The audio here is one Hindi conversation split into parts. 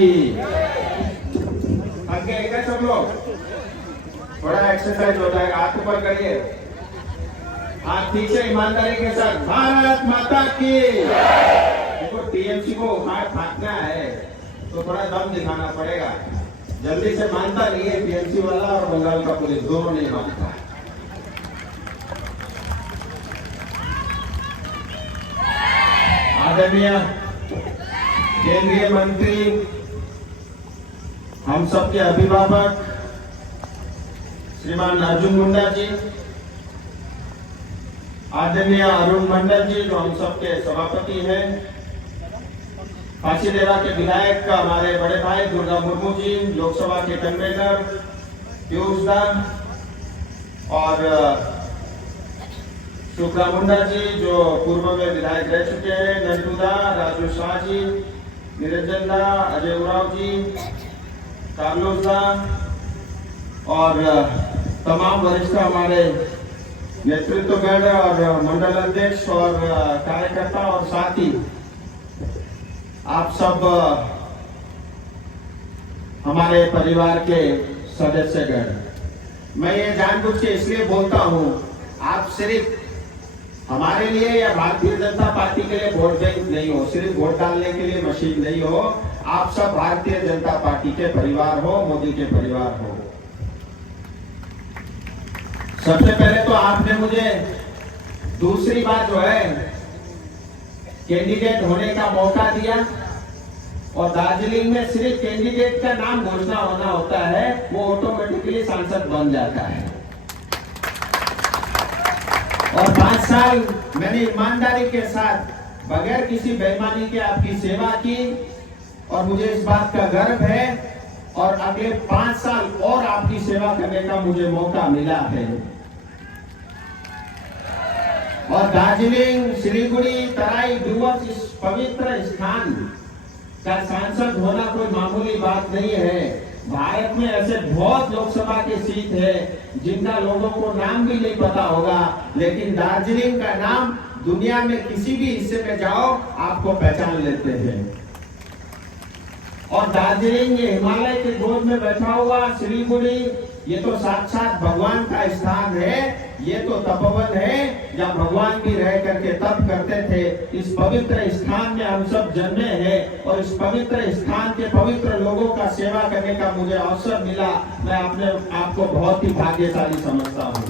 की। आगे क्या सब लोग थोड़ा एक्सरसाइज हो जाएगा, हाथ ऊपर करिए, हाथ ठीक से ईमानदारी के साथ, भारत माता की। देखो टीएमसी को उखाड़ फेंकना है तो थोड़ा दम दिखाना पड़ेगा, जल्दी से मानता नहीं है टीएमसी वाला और बंगाल का पुलिस दोनों नहीं मानता। आदरणीय केंद्रीय मंत्री, हम सबके अभिभावक श्रीमान अर्जुन मुंडा जी, आदरणीय अरुण मंडल जी जो हम सबके सभापति हैं, फांसीदेवा के विधायक का हमारे बड़े भाई दुर्गा मुर्मू जी, लोकसभा के कन्वेनर पीयूष दा और शुक्ला मुंडा जी जो पूर्व में विधायक रह चुके हैं, नंदू दा, राजू शाह जी, निरंजन दा, अजय उराव जी, कार्लोस दा और तमाम वरिष्ठ हमारे नेतृत्वगण और मंडल अध्यक्ष और कार्यकर्ता और साथी, आप सब हमारे परिवार के सदस्यगण, मैं ये जानबूझ के इसलिए बोलता हूं, आप सिर्फ हमारे लिए या भारतीय जनता पार्टी के लिए वोट बैंक नहीं हो, सिर्फ वोट डालने के लिए मशीन नहीं हो, आप सब भारतीय जनता पार्टी के परिवार हो, मोदी के परिवार हो। सबसे पहले तो आपने मुझे दूसरी बात जो है कैंडिडेट होने का मौका दिया और दार्जिलिंग में सिर्फ कैंडिडेट का नाम घोषणा होना होता है, वो ऑटोमेटिकली सांसद बन जाता है। और 5 साल मैंने ईमानदारी के साथ बगैर किसी बेईमानी के आपकी सेवा की और मुझे इस बात का गर्व है और अगले 5 साल और आपकी सेवा करने का मुझे मौका मिला है। और दार्जिलिंग, सिलीगुड़ी, तराई, डुवर्स इस पवित्र स्थान का सांसद होना कोई मामूली बात नहीं है। भारत में ऐसे बहुत लोकसभा के सीट है जिनका लोगों को नाम भी नहीं पता होगा, लेकिन दार्जिलिंग का नाम दुनिया में किसी भी हिस्से में जाओ आपको पहचान लेते हैं। और दार्जिलिंग ये हिमालय के गोद में बैठा हुआ सिलीगुड़ी, ये तो साक्षात भगवान का स्थान है, ये तो तपोवन है जहाँ भगवान भी रह करके तप करते थे। इस पवित्र स्थान में हम सब जन्मे हैं और इस पवित्र स्थान के पवित्र लोगों का सेवा करने का मुझे अवसर मिला। मैं अपने आप को बहुत ही भाग्यशाली समझता हूँ।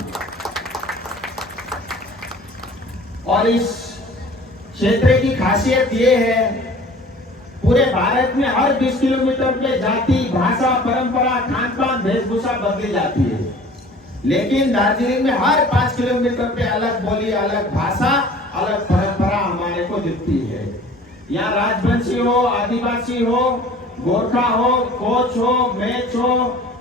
और इस क्षेत्र की खासियत ये है, पूरे भारत में हर 20 किलोमीटर पे जाति, भाषा, परंपरा, खान पान, वेशभूषा बदली जाती है, लेकिन दार्जिलिंग में हर 5 किलोमीटर पे अलग बोली, अलग भाषा, अलग परंपरा हमारे को दिखती है। यहाँ राजवंशी हो, आदिवासी हो, गोरखा हो, कोच हो, मेच हो,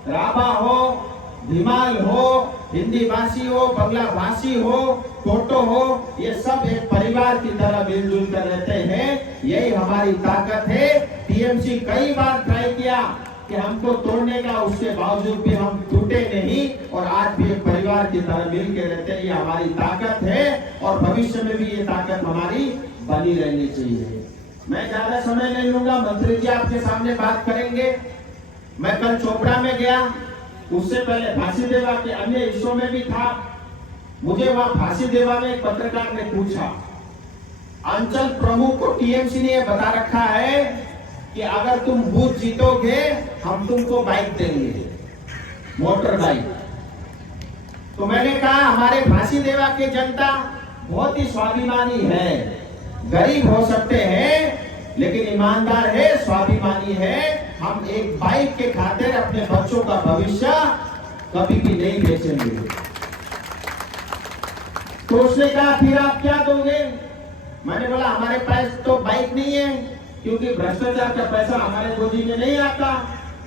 राभा हो, धिमाल हो, हिंदी भाषी हो, बंगला भाषी हो, टोटो हो, ये सब एक परिवार की तरह मिलजुल कर रहते हैं। यही हमारी ताकत है। टीएमसी कई बार ट्राई किया कि हमको तोड़ने का, उसके बावजूद भी हम टूटे नहीं और आज भी एक परिवार की तरह मिल के रहते हैं। ये हमारी ताकत है और भविष्य में भी ये ताकत हमारी बनी रहनी चाहिए। मैं ज्यादा समय नहीं लूंगा, मंत्री जी आपके सामने बात करेंगे। मैं कल चोपड़ा में गया, उससे पहले फांसीदेवा के अन्य हिस्सों में भी था। मुझे वहां फांसीदेवा में एक पत्रकार ने पूछा, अंचल प्रमुख को टीएमसी ने बता रखा है कि अगर तुम बूथ जीतोगे हम तुमको बाइक देंगे, मोटर बाइक। तो मैंने कहा हमारे फांसीदेवा के जनता बहुत ही स्वाभिमानी है, गरीब हो सकते हैं लेकिन ईमानदार है, स्वाभिमानी है। हम एक बाइक के खातिर अपने बच्चों का भविष्य कभी भी नहीं बेचेंगे। तो उसने कहा फिर आप क्या दोगे? मैंने बोला हमारे पास तो बाइक नहीं है, क्योंकि भ्रष्टाचार का पैसा हमारे गोदी में नहीं आता।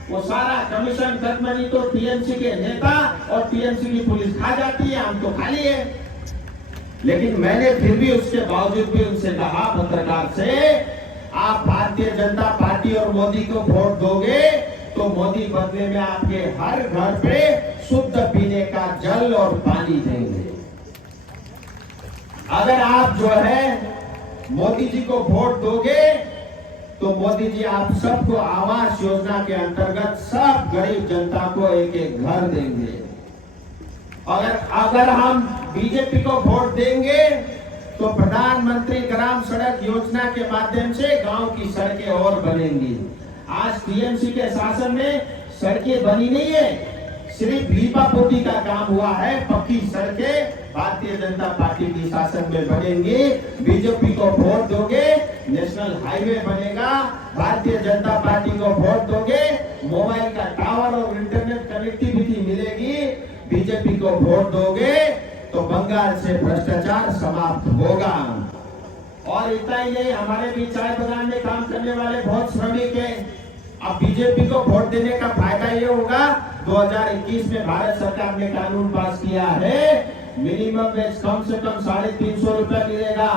वो सारा कमीशन कदमनी तो टीएमसी के नेता और टीएमसी की पुलिस खा जाती है, हम तो खाली है। लेकिन मैंने फिर भी उसके बावजूद भी उनसे कहा, पत्रकार से, आप भारतीय जनता पार्टी और मोदी को वोट दोगे तो मोदी बदले में आपके हर घर पे शुद्ध पीने का जल और पानी देंगे। अगर आप जो है मोदी जी को वोट दोगे तो मोदी जी आप सबको आवास योजना के अंतर्गत सब गरीब जनता को एक एक घर देंगे। अगर हम बीजेपी को वोट देंगे तो प्रधानमंत्री ग्राम सड़क योजना के माध्यम से गांव की सड़कें और बनेंगी। आज टीएमसी के शासन में सड़कें बनी नहीं है, सिर्फ लीपापोती का काम हुआ है। पक्की सड़कें भारतीय जनता पार्टी की शासन में बनेंगी। बीजेपी को वोट दोगे, नेशनल हाईवे बनेगा। भारतीय जनता पार्टी को वोट दोगे, मोबाइल का टावर और इंटरनेट कनेक्टिविटी मिलेगी। बीजेपी को वोट दोगे तो बंगाल से भ्रष्टाचार समाप्त होगा। और इतना ही नहीं, हमारे भी चाय बागान में काम करने वाले बहुत श्रमिक हैं। अब बीजेपी को वोट देने का फायदा ये होगा, 2021 में भारत सरकार ने कानून पास किया है, मिनिमम वेज कम से कम 350 रुपया मिलेगा।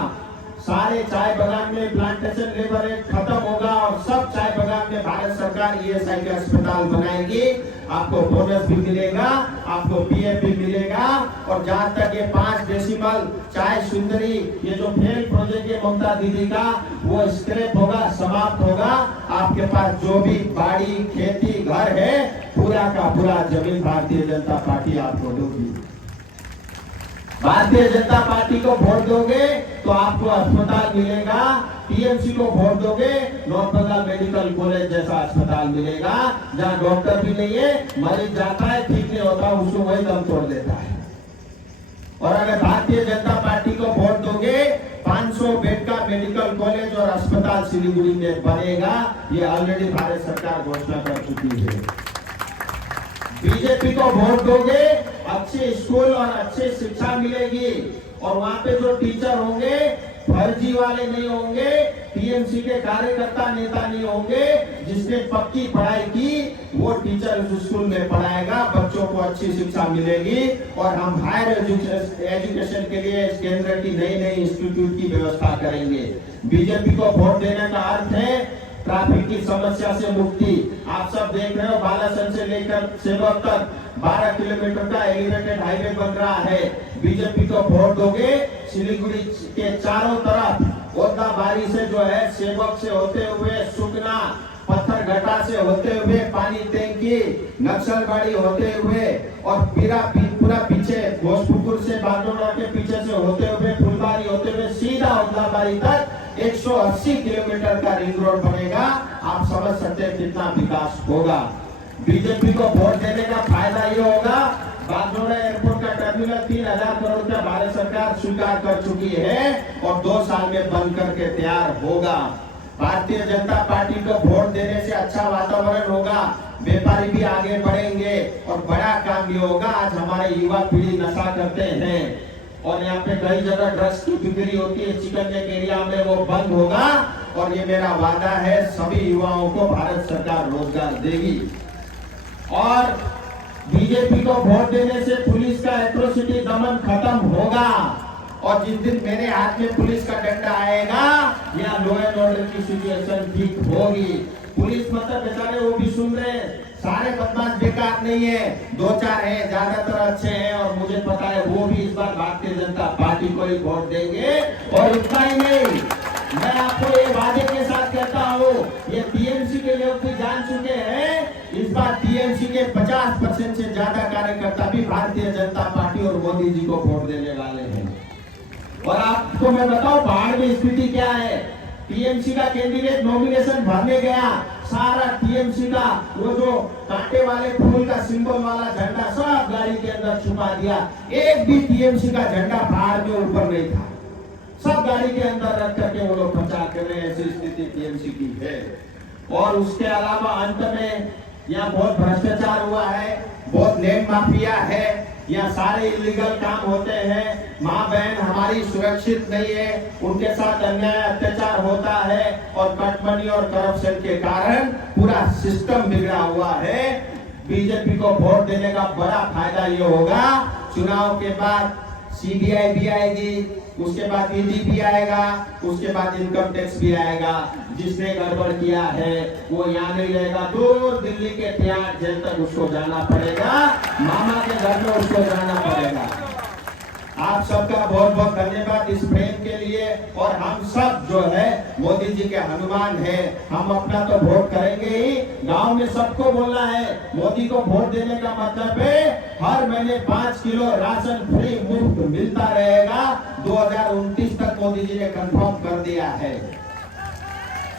सारे चाय बागान में प्लांटेशन लेबर रेट खत्म होगा और सब चाय बागान में भारत सरकार ईएसआई के अस्पताल बनाएगी। आपको बोनस भी मिलेगा, आपको पीएफ भी मिलेगा। और जहां तक ये 5 डेसिमल चाय सुंदरी, ये जो फेल प्रोजेक्ट है ममता दीदी का, वो स्क्रैप होगा, समाप्त होगा। आपके पास जो भी बाड़ी खेती घर है, पूरा का पूरा जमीन भारतीय जनता पार्टी आपको देगी। भारतीय जनता पार्टी को वोट दोगे तो आपको अस्पताल मिलेगा। टीएमसी को वोट दोगे, नॉर्थ बंगाल मेडिकल कॉलेज जैसा अस्पताल मिलेगा, जहां डॉक्टर भी नहीं है, मरीज जाता है ठीक नहीं होता, उसको वही दम तोड़ देता है। और अगर भारतीय जनता पार्टी को वोट दोगे, 500 बेड का मेडिकल कॉलेज और अस्पताल सिलीगुड़ी में बनेगा। ये ऑलरेडी भारत सरकार घोषणा कर चुकी है। बीजेपी को वोट दोगे, अच्छे स्कूल और अच्छी शिक्षा मिलेगी। और वहां पे जो टीचर होंगे फर्जी वाले नहीं होंगे, टीएमसी के कार्यकर्ता नेता नहीं होंगे। जिसने पक्की पढ़ाई की वो टीचर उस स्कूल में पढ़ाएगा, बच्चों को अच्छी शिक्षा मिलेगी। और हम हायर एजुकेशन के लिए इस केंद्र की नई इंस्टीट्यूट की व्यवस्था करेंगे। बीजेपी को वोट देने का अर्थ है ट्रैफिक की समस्या से मुक्ति। आप सब देख रहे हो, बालासन से लेकर सेवक तक 12 किलोमीटर का एलिवेटेड हाईवे बन रहा है। बीजेपी को वोट दोगे, सिलीगुड़ी के चारों तरफ ओदलाबाड़ी से जो है सेवक से होते हुए सुकना, पत्थरघाटा से होते हुए पानी टैंकी, नक्सलबाड़ी होते हुए और पूरा पीछे भोजपुर से बागडोगरा के पीछे से होते हुए फुलबारी होते हुए सीधा ओदलाबाड़ी तक 180 किलोमीटर का रिंग रोड बनेगा। आप समझ सकते हैं कितना विकास होगा। बीजेपी को वोट देने का फायदा ये होगा, बागडोगरा एयरपोर्ट का टर्मिनल 3000 करोड़ का भारत सरकार स्वीकार कर चुकी है और 2 साल में बन करके तैयार होगा। भारतीय जनता पार्टी को वोट देने से अच्छा वातावरण होगा, व्यापारी भी आगे बढ़ेंगे और बड़ा काम ये होगा। आज हमारे युवा पीढ़ी नशा करते हैं और यहाँ पे कई जगह ड्रग्स की बिक्री होती है, चिकन नेक एरिया में वो बंद होगा। और ये मेरा वादा है, सभी युवाओं को भारत सरकार रोजगार देगी। और बीजेपी को वोट देने से पुलिस का एट्रोसिटी दमन खत्म होगा। और जिस दिन मेरे हाथ में पुलिस का डंडा आएगा, यहाँ लॉ एंड ऑर्डर की सिचुएशन ठीक होगी। पुलिस मतलब बेचारे वो भी सुन रहे हैं, सारे बदमाश बेकार नहीं है, 2-4 हैं, ज्यादातर अच्छे हैं। और मुझे पता है वो भी इस बार भारतीय जनता पार्टी को ही वोट देंगे। और इतना ही नहीं, मैं आपको ये वादे के साथ कहता हूँ, ये टीएमसी के लोग भी जान चुके हैं, इस बार टीएमसी के 50% से ज्यादा कार्यकर्ता भी भारतीय जनता पार्टी और मोदी जी को वोट देने वाले हैं। और आपको मैं बताऊं बाढ़ में स्थिति क्या है। टीएमसी का कैंडिडेट नॉमिनेशन भरने गया, सारा टीएमसी का वो जो कांटे वाले फूल का सिंबल वाला झंडा सब गाड़ी के अंदर छुपा दिया। एक भी टीएमसी का झंडा बाहर में ऊपर नहीं था, सब गाड़ी के अंदर रख करके वो लोग प्रचार कर रहे हैं। ऐसी स्थिति टीएमसी की है। और उसके अलावा अंत में यहाँ बहुत भ्रष्टाचार हुआ है, बहुत लैंड माफिया है, यहाँ सारे इलीगल काम होते हैं। माँ बहन हमारी सुरक्षित नहीं है, उनके साथ अन्याय अत्याचार होता है और कटमनी और करप्शन के कारण पूरा सिस्टम बिगड़ा हुआ है। बीजेपी को वोट देने का बड़ा फायदा ये होगा, चुनाव के बाद सीबीआई भी आएगी, उसके बाद ईडी भी आएगा, उसके बाद इनकम टैक्स भी आएगा। जिसने गड़बड़ किया है वो यहाँ नहीं रहेगा, दूर दिल्ली के तिहाड़ जेल तक उसको जाना पड़ेगा, मामा के घर में उसको जाना पड़ेगा। आप सबका बहुत बहुत धन्यवाद इस प्रेम के लिए। और हम सब जो है मोदी जी के हनुमान हैं, हम अपना तो वोट करेंगे ही, गांव में सबको बोलना है मोदी को वोट देने का मतलब है हर महीने 5 किलो राशन फ्री मुफ्त मिलता रहेगा। 2029 तक मोदी जी ने कंफर्म कर दिया है।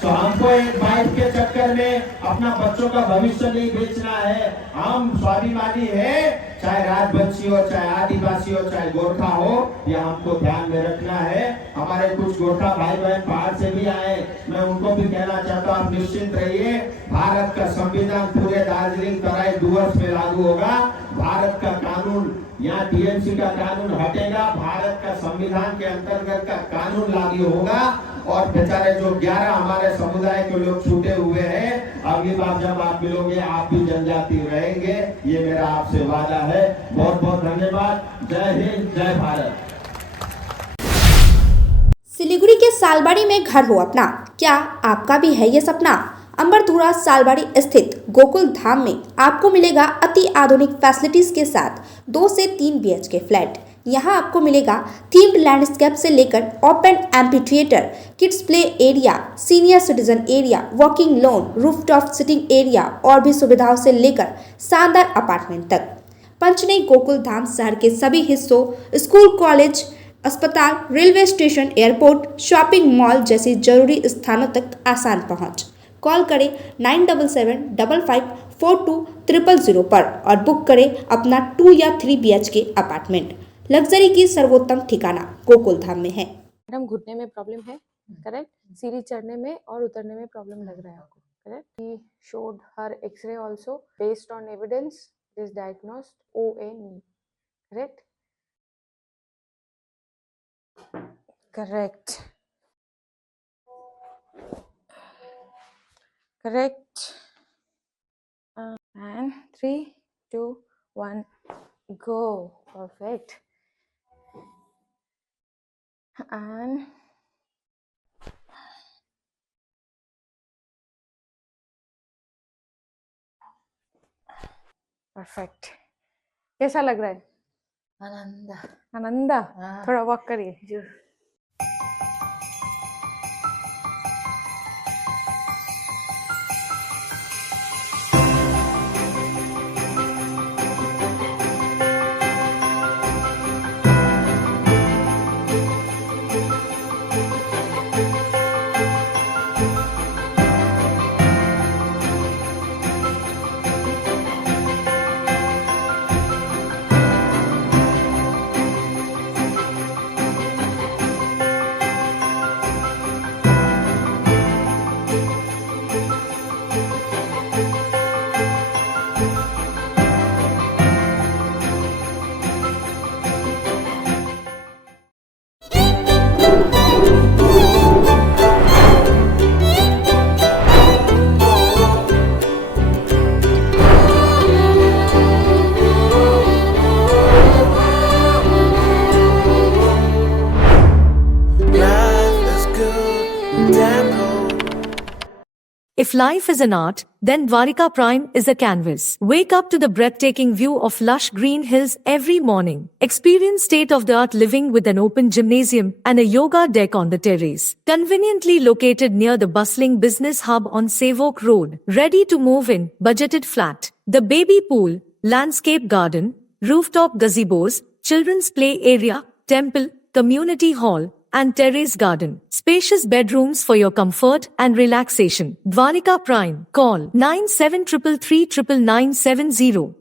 तो हमको एक बाइक के चक्कर में अपना बच्चों का भविष्य नहीं बेचना है। हम स्वाभिमानी है, चाहे राजवंशी हो, चाहे आदिवासी हो, चाहे गोरखा हो, यह हमको ध्यान में रखना है। हमारे कुछ गोरखा भाई बहन बाहर से भी आए, मैं उनको भी कहना चाहता हूँ, आप निश्चिंत रहिए, भारत का संविधान पूरे दार्जिलिंग तराई डुवर्स में लागू होगा। भारत का कानून, यहाँ टीएमसी का कानून हटेगा, भारत का संविधान के अंतर्गत का कानून लागू होगा। और बेचारे जो 11 हमारे समुदाय के लोग छूटे हुए हैं, अगली बार जब आप मिलोगे आप भी जनजाति रहेंगे, ये मेरा आपसे वादा है। बहुत बहुत धन्यवाद। जय हिंद, जय भारत। सिलीगुड़ी के सालबाड़ी में घर हो अपना, क्या आपका भी है ये सपना? अंबरधुरा सालबाड़ी स्थित गोकुल धाम में आपको मिलेगा अति आधुनिक फैसिलिटीज के साथ 2 से 3 BHK फ्लैट। यहाँ आपको मिलेगा थीम्ड लैंडस्केप से लेकर open amphi theatre, kids play area, senior citizen area, walking lawn, rooftop sitting area और भी सुविधाओं से लेकर शानदार अपार्टमेंट तक। पंचनई गोकुल धाम शहर के सभी हिस्सों, स्कूल, कॉलेज, अस्पताल, railway station, airport, shopping mall जैसे जरूरी स्थानों तक आसान पहुँच। कॉल करें 9775542000 पर और बुक करें अपना 2 या 3 BHK अपार्टमेंट। लग्जरी की सर्वोत्तम ठिकाना गोकुल धाम में है। मैडम घुटने में प्रॉब्लम है, करेक्ट? सीढ़ी चढ़ने में और उतरने में प्रॉब्लम लग रहा है आपको, correct? He showed her x-ray also based on evidence is diagnosed OA knee, correct? Correct, correct. And 3, 2, 1 go. Perfect. And perfect. कैसा लग रहा है? आनंदा। आनंदा, हाँ। थोड़ा वॉक करिए। If life is an art, then Dwarika Prime is a canvas. Wake up to the breathtaking view of lush green hills every morning. Experience state-of-the-art living with an open gymnasium and a yoga deck on the terrace. Conveniently located near the bustling business hub on Savoke Road. Ready to move in, budgeted flat. The baby pool, landscape garden, rooftop gazebos, children's play area, temple, community hall, and terrace garden. Spacious bedrooms for your comfort and relaxation. Dwarika Prime. Call 9733399970.